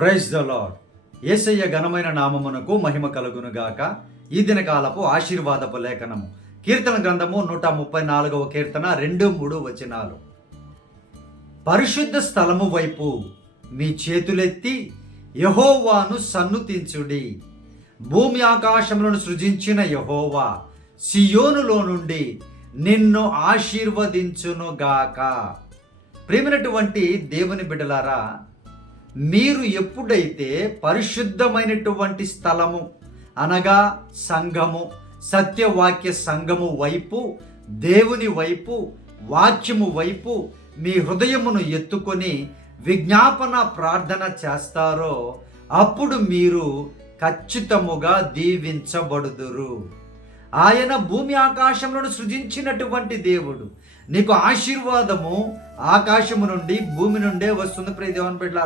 Praise the lord యేసయ్య ఘనమైన నామమునకు మహిమ కలుగునుగాక. ఈ దినకాలపు ఆశీర్వాదపు లేఖనము. కీర్తన గ్రంథము నూట ముప్పై నాలుగవ కీర్తన రెండు మూడు వచనాలు. పరిశుద్ధ స్థలము వైపు మీ చేతులెత్తి యహోవాను సన్నుతించుడి. భూమి ఆకాశములను సృజించిన యహోవా సియోనులో నుండి నిన్ను ఆశీర్వదించునుగాక. ప్రేమినటువంటి దేవుని బిడ్డలారా మీరు ఎప్పుడైతే పరిశుద్ధమైనటువంటి స్థలము అనగా సంఘము సత్యవాక్య సంఘము వైపు దేవుని వైపు వాక్యము వైపు మీ హృదయమును ఎత్తుకొని విజ్ఞాపన ప్రార్థన చేస్తారో అప్పుడు మీరు ఖచ్చితముగా దీవించబడుదురు. ఆయన భూమి ఆకాశములను సృజించినటువంటి దేవుడు. నీకు ఆశీర్వాదము ఆకాశము నుండి భూమి నుండే వస్తుంది. ప్రియ బిడ్డ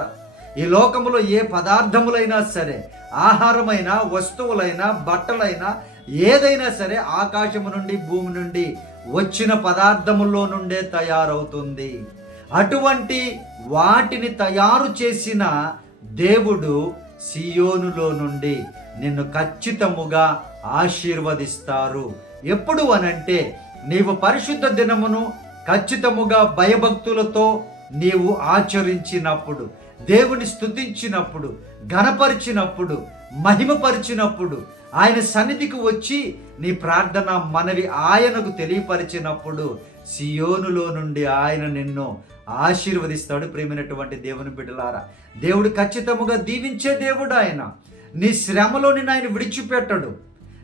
ఈ లోకములో ఏ పదార్థములైనా సరే ఆహారమైన వస్తువులైనా బట్టలైనా ఏదైనా సరే ఆకాశము నుండి భూమి నుండి వచ్చిన పదార్థముల్లో నుండే తయారవుతుంది. అటువంటి వాటిని తయారు చేసిన దేవుడు సియోనులో నుండి నిన్ను ఖచ్చితముగా ఆశీర్వదిస్తారు. ఎప్పుడు అనంటే నీవు పరిశుద్ధ దినమును ఖచ్చితముగా భయభక్తులతో నీవు ఆచరించినప్పుడు దేవుని స్థుతించినప్పుడు ఘనపరిచినప్పుడు మహిమపరిచినప్పుడు ఆయన సన్నిధికి వచ్చి నీ ప్రార్థన మనవి ఆయనకు తెలియపరిచినప్పుడు సియోనులో నుండి ఆయన నిన్ను ఆశీర్వదిస్తాడు ప్రేమైనటువంటి దేవుని బిడ్డలారా. దేవుడు ఖచ్చితముగా దీవించే దేవుడు ఆయన. నీ శ్రమలో నిన్ను ఆయన విడిచిపెట్టడు.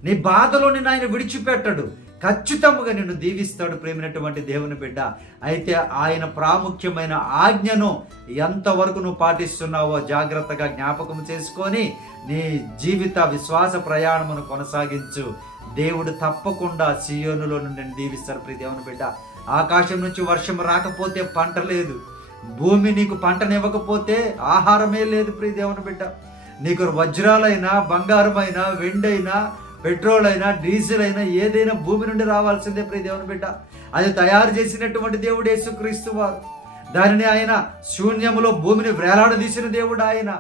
నీ బాధలో నిన్ను ఆయన విడిచిపెట్టడు. ఖచ్చితంగా నిన్ను దీవిస్తాడు ప్రేమినటువంటి దేవుని బిడ్డ. అయితే ఆయన ప్రాముఖ్యమైన ఆజ్ఞను ఎంతవరకు నువ్వు పాటిస్తున్నావో జాగ్రత్తగా జ్ఞాపకం చేసుకొని నీ జీవిత విశ్వాస ప్రయాణమును కొనసాగించు. దేవుడు తప్పకుండా సియోనులో నుండి నిన్ను దీవిస్తాడు ప్రియ దేవుని బిడ్డ. ఆకాశం నుంచి వర్షం రాకపోతే పంట లేదు. భూమి నీకు పంటనివ్వకపోతే ఆహారమే లేదు ప్రియ దేవుని బిడ్డ. నీకు వజ్రాలైనా బంగారమైనా వెండైనా పెట్రోల్ అయినా డీజిల్ అయినా ఏదైనా భూమి నుండి రావాల్సిందే ప్రియ దేవుని బిడ్డ. అది తయారు చేసినటువంటి దేవుడు యేసుక్రీస్తు వారు. దానిని ఆయన శూన్యములో భూమిని వేలాడదీసిన దేవుడు ఆయన.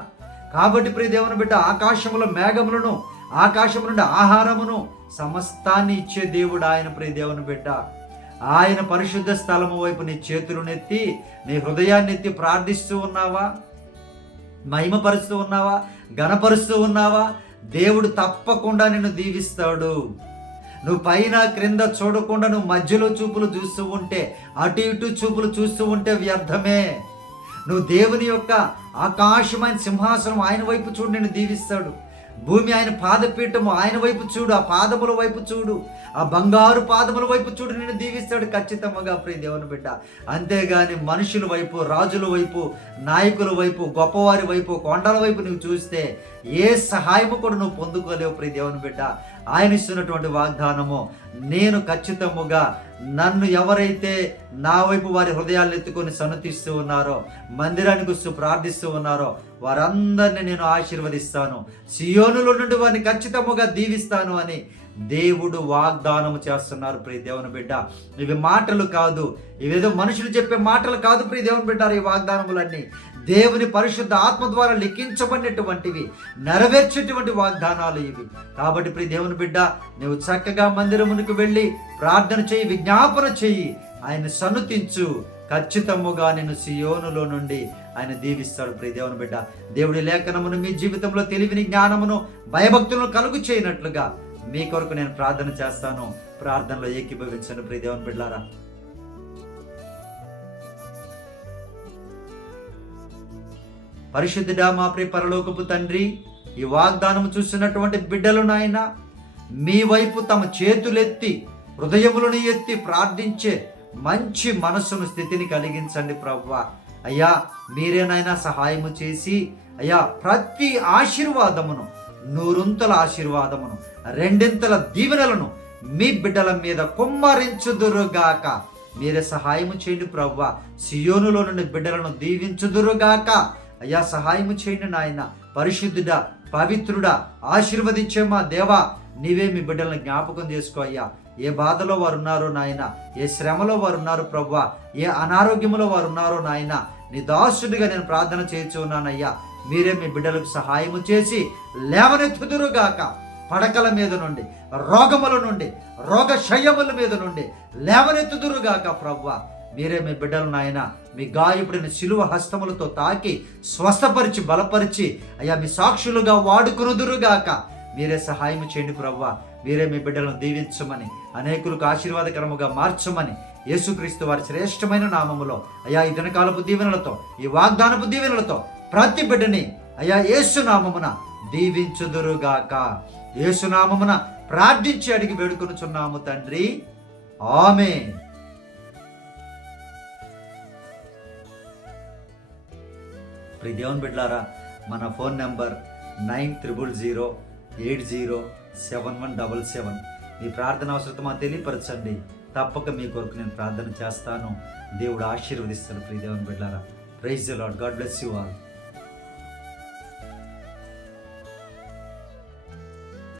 కాబట్టి ప్రియ దేవుని బిడ్డ ఆకాశములో మేఘములను ఆకాశం నుండి ఆహారమును సమస్తాన్ని ఇచ్చే దేవుడు ఆయన ప్రియ దేవుని బిడ్డ. ఆయన పరిశుద్ధ స్థలము వైపు నీ చేతులు నెత్తి నీ హృదయాన్ని ఎత్తి ప్రార్థిస్తూ ఉన్నావా? మహిమపరుస్తూ ఉన్నావా? గణపరుస్తూ ఉన్నావా? దేవుడు తప్పకుండా నిన్ను దీవిస్తాడు. నువ్వు పైన క్రింద చూడకుండా నువ్వు మధ్యలో చూపులు చూస్తూ ఉంటే అటు ఇటు చూపులు చూస్తూ ఉంటే వ్యర్థమే. నువ్వు దేవుని యొక్క ఆకాశమైన సింహాసనం ఆయన వైపు చూడు నిన్ను దీవిస్తాడు. భూమి ఆయన పాదపీఠము ఆయన వైపు చూడు ఆ పాదముల వైపు చూడు. ఆ బంగారు పాదముల వైపు చూడు నిన్ను దీవిస్తాడు ఖచ్చితంగా ప్రియ దేవుని బిడ్డ. అంతేగాని మనుషుల వైపు రాజుల వైపు నాయకుల వైపు గొప్పవారి వైపు కొండల వైపు నువ్వు చూస్తే ఏ సహాయము కూడా నువ్వు పొందుకోలేవు ప్రియ దేవుని బిడ్డ. ఆయన ఇస్తున్నటువంటి వాగ్దానము నేను ఖచ్చితముగా నన్ను ఎవరైతే నా వైపు వారి హృదయాలు ఎత్తుకొని సన్నతిస్తూ ఉన్నారో మందిరానికి వస్తూ ప్రార్థిస్తూ ఉన్నారో వారందరిని నేను ఆశీర్వదిస్తాను. సియోనులో నుండి వారిని ఖచ్చితముగా దీవిస్తాను అని దేవుడు వాగ్దానము చేస్తున్నారు ప్రియ దేవుని బిడ్డ. ఇవి మాటలు కాదు. ఇవేదో మనుషులు చెప్పే మాటలు కాదు ప్రియ దేవుని బిడ్డ ఈ వాగ్దానములన్నీ. దేవుని పరిశుద్ధ ఆత్మ ద్వారా లిఖించబడినటువంటివి నెరవేర్చేటువంటి వాగ్దానాలు ఇవి. కాబట్టి ప్రియ దేవుని బిడ్డ నువ్వు చక్కగా మందిరమునికి వెళ్ళి ప్రార్థన చేయి విజ్ఞాపన చెయ్యి ఆయన సన్నుతించు ఖచ్చితముగా నేను సియోనులో నుండి ఆయన దీవిస్తాడు ప్రియ దేవుని బిడ్డ. దేవుడి లేఖనమును మీ జీవితంలో తెలివిని జ్ఞానమును భయభక్తులను కలుగు చేయనట్లుగా మీ కొరకు నేను ప్రార్థన చేస్తాను. ప్రార్థనలో ఏకీభవించను ప్రియ దేవుని బిడ్డారా పరిశుద్ధుడా మా ప్రియ పరలోకపు తండ్రి ఈ వాగ్దానము చూస్తున్నటువంటి బిడ్డలు నాయన మీ వైపు తమ చేతులెత్తి హృదయములను ఎత్తి ప్రార్థించే మంచి మనస్సును స్థితిని కలిగించండి ప్రవ్వ. అయ్యా మీరేనైనా సహాయము చేసి అయ్యా ప్రతి ఆశీర్వాదమును నూరుంతల ఆశీర్వాదమును రెండింతల దీవెనలను మీ బిడ్డల మీద కుమ్మరించుదురుగాక. మీరే సహాయము చేయండి ప్రవ్వ. సియోనులో నుండి బిడ్డలను దీవించుదురుగాక. అయ్యా సహాయము చేయండి నాయన. పరిశుద్ధుడా పవిత్రుడా ఆశీర్వదించే మా దేవా. నీవే మీ బిడ్డలను జ్ఞాపకం చేసుకో అయ్యా. ఏ బాధలో వారు ఉన్నారో నాయన ఏ శ్రమలో వారు ఉన్నారు ప్రవ్వ ఏ అనారోగ్యములో వారు ఉన్నారో నాయన. నీ దాసుడిగా నేను ప్రార్థన చేయించు ఉన్నానయ్యా మీరే మీ బిడ్డలకు సహాయము చేసి లేవనెత్తుదురుగాక. పడకల మీద నుండి రోగముల నుండి రోగశయ్యముల మీద నుండి లేవనెత్తుదురుగాక ప్రవ్వ మీరే మీ బిడ్డలు నాయన మీ గాయపడిన శిలువ హస్తములతో తాకి స్వస్థపరిచి బలపరిచి అయ్యా మీ సాక్షులుగా వాడుకునుదురుగాక. మీరే సహాయం చేయండి ప్రవ్వ మీరే మీ బిడ్డలను దీవించమని అనేకులకు ఆశీర్వాదకరముగా మార్చమని యేసుక్రీస్తు వారి శ్రేష్టమైన నామములో అయ్యా ఈ దినకాలపు దీవెనలతో ఈ వాగ్దానపు దీవెనలతో ప్రతి బిడ్డని అయ్యా ఏసునామమున దీవించుదురుగాక. ఏసునామమున ప్రార్థించి అడిగి వేడుకొనుచున్నాము తండ్రి. ఆమె ప్రియ దేవుని బిడ్డారా మన phone number nine triple zero eight zero seven one double seven. మీ ప్రార్థన అవసరత తెలియపరచండి. తప్పక మీ కొరకు నేను ప్రార్థన చేస్తాను. దేవుడు ఆశీర్వదిస్తాను ప్రియ దేవుని బిడ్డారా praise Lord God bless you all.